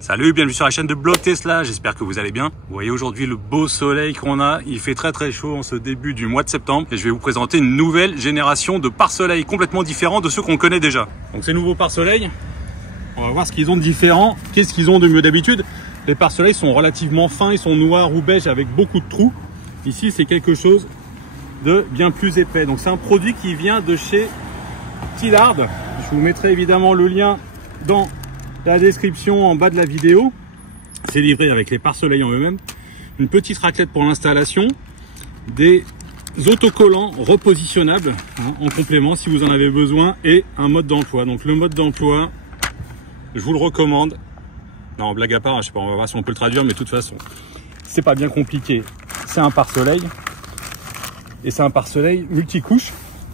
Salut, bienvenue sur la chaîne de Blog Tesla, j'espère que vous allez bien. Vous voyez aujourd'hui le beau soleil qu'on a, il fait très chaud en ce début du mois de septembre et je vais vous présenter une nouvelle génération de pare-soleil complètement différents de ceux qu'on connaît déjà. Donc ces nouveaux pare-soleil, on va voir ce qu'ils ont de différent, qu'est-ce qu'ils ont de mieux d'habitude. Les pare-soleil sont relativement fins, ils sont noirs ou beige avec beaucoup de trous. Ici c'est quelque chose de bien plus épais. Donc c'est un produit qui vient de chez Tillard. Je vous mettrai évidemment le lien dans la description en bas de la vidéo. C'est livré avec les pare-soleil en eux-mêmes, une petite raclette pour l'installation, des autocollants repositionnables en complément si vous en avez besoin et un mode d'emploi. Donc le mode d'emploi, je vous le recommande. Non, blague à part, je sais pas, on va voir si on peut le traduire, mais de toute façon, c'est pas bien compliqué. C'est un pare-soleil et c'est un pare-soleil multicouche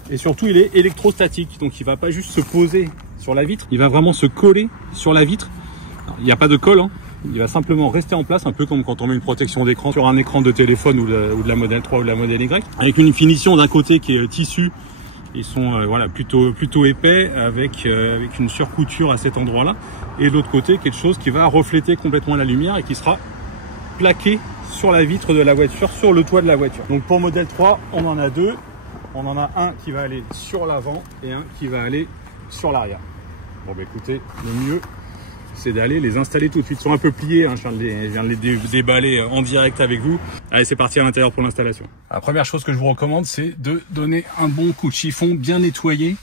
et surtout il est électrostatique, donc il va pas juste se poser sur la vitre, il va vraiment se coller sur la vitre. Alors, il n'y a pas de colle, hein. Il va simplement rester en place, un peu comme quand on met une protection d'écran sur un écran de téléphone ou de la modèle 3 ou de la modèle Y, avec une finition d'un côté qui est tissu. Ils sont voilà, plutôt épais avec une surcouture à cet endroit-là, et de l'autre côté quelque chose qui va refléter complètement la lumière et qui sera plaqué sur la vitre de la voiture, sur le toit de la voiture. Donc pour modèle 3, on en a deux. On en a un qui va aller sur l'avant et un qui va aller sur l'arrière. Bon bah écoutez, le mieux c'est d'aller les installer tout de suite. Ils sont un peu pliés, hein, je viens de les déballer en direct avec vous. Allez, c'est parti à l'intérieur pour l'installation. La première chose que je vous recommande, c'est de donner un bon coup de chiffon bien nettoyé.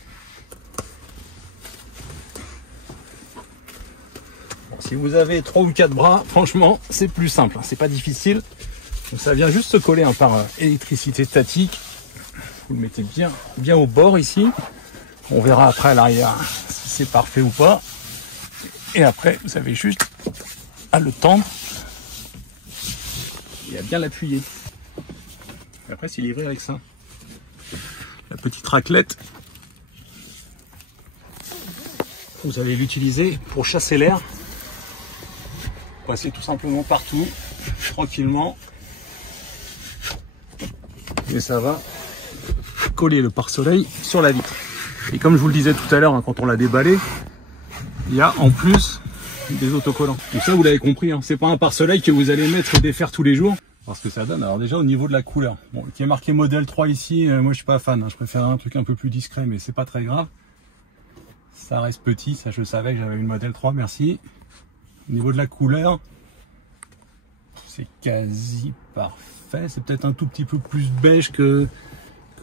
Bon, si vous avez 3 ou 4 bras, franchement c'est plus simple, hein, c'est pas difficile. Donc ça vient juste se coller hein, par électricité statique. Vous le mettez bien au bord ici. On verra après à l'arrière si c'est parfait ou pas. Et après, vous avez juste à le tendre et à bien l'appuyer. Et après, c'est livré avec ça. La petite raclette, vous allez l'utiliser pour chasser l'air. Passer tout simplement partout, tranquillement. Et ça va coller le pare-soleil sur la vitre. Et comme je vous le disais tout à l'heure, hein, quand on l'a déballé, il y a en plus des autocollants. Donc ça, vous l'avez compris, hein, c'est pas un pare-soleil que vous allez mettre et défaire tous les jours. Parce que ça donne, alors déjà au niveau de la couleur, bon, qui est marqué modèle 3 ici, moi je suis pas fan, hein, je préfère un truc un peu plus discret, mais c'est pas très grave. Ça reste petit, ça je savais que j'avais une modèle 3, merci. Au niveau de la couleur, c'est quasi parfait, c'est peut-être un tout petit peu plus beige que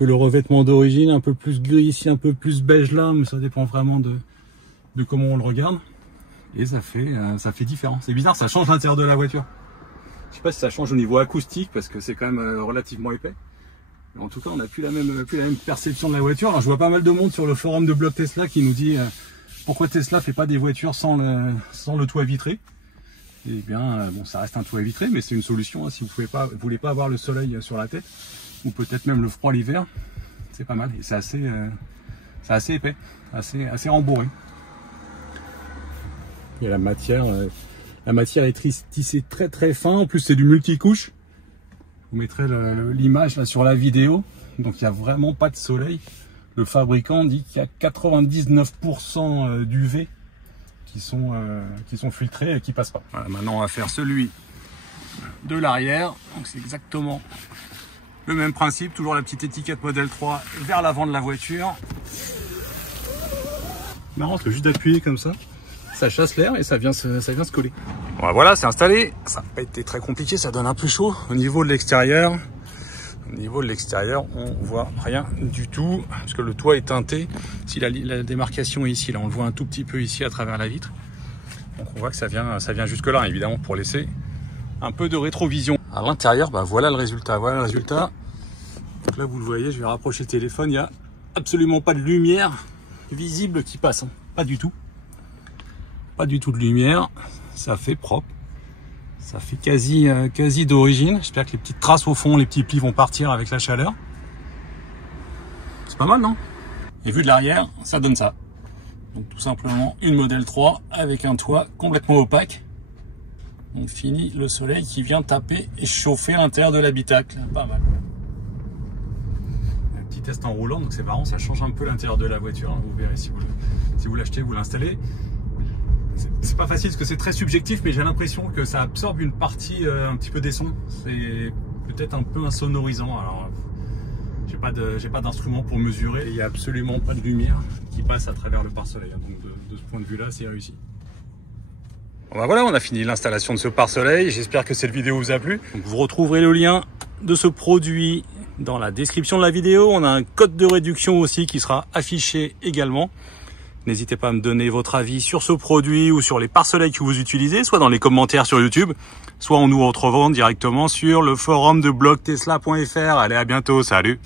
le revêtement d'origine, un peu plus gris ici, un peu plus beige là, mais ça dépend vraiment de comment on le regarde. Et ça fait différent. C'est bizarre, ça change l'intérieur de la voiture. Je sais pas si ça change au niveau acoustique parce que c'est quand même relativement épais. Mais en tout cas, on n'a plus la même perception de la voiture. Alors, je vois pas mal de monde sur le forum de Blog Tesla qui nous dit pourquoi Tesla fait pas des voitures sans le toit vitré. Et bien, bon, ça reste un toit vitré, mais c'est une solution hein, si vous voulez pas avoir le soleil sur la tête, ou peut-être même le froid l'hiver. C'est pas mal et c'est assez épais, assez rembourré. Il y a la matière est tissée très fin. En plus, c'est du multicouche. Vous mettrez l'image là sur la vidéo. Donc, il n'y a vraiment pas de soleil. Le fabricant dit qu'il y a 99% d'UV qui sont filtrés et qui passent pas. Voilà, maintenant, on va faire celui de l'arrière. Donc, c'est exactement le même principe. Toujours la petite étiquette modèle 3 vers l'avant de la voiture. Marrant, c'est juste d'appuyer comme ça. Ça chasse l'air et ça vient se coller. Bon, voilà, c'est installé. Ça n'a pas été très compliqué, ça donne un peu chaud. Au niveau de l'extérieur, on voit rien du tout parce que le toit est teinté. Si la démarcation est ici, là, on le voit un tout petit peu ici à travers la vitre. Donc on voit que ça vient jusque là, évidemment, pour laisser un peu de rétrovision. À l'intérieur, bah, voilà le résultat. Donc là, vous le voyez, je vais rapprocher le téléphone. Il n'y a absolument pas de lumière visible qui passe, hein. Pas du tout. Pas du tout de lumière, ça fait propre, ça fait quasi d'origine. J'espère que les petites traces au fond, les petits plis vont partir avec la chaleur. C'est pas mal, non? Et vu de l'arrière, ça donne ça. Donc tout simplement une modèle 3 avec un toit complètement opaque. On finit le soleil qui vient taper et chauffer l'intérieur de l'habitacle. Pas mal. Un petit test en roulant, donc c'est marrant, ça change un peu l'intérieur de la voiture. Vous verrez si vous l'achetez, vous l'installez. c'est pas facile parce que c'est très subjectif, mais j'ai l'impression que ça absorbe une partie un petit peu des sons. C'est peut-être un peu insonorisant. Alors, j'ai pas d'instrument pour mesurer. Il n'y a absolument pas de lumière qui passe à travers le pare-soleil. Donc de ce point de vue-là, c'est réussi. Bon bah voilà, on a fini l'installation de ce pare-soleil. J'espère que cette vidéo vous a plu. Donc vous retrouverez le lien de ce produit dans la description de la vidéo. On a un code de réduction aussi qui sera affiché également. N'hésitez pas à me donner votre avis sur ce produit ou sur les pare-soleils que vous utilisez, soit dans les commentaires sur YouTube, soit en nous retrouvant directement sur le forum de blogtesla.fr. Allez, à bientôt, salut!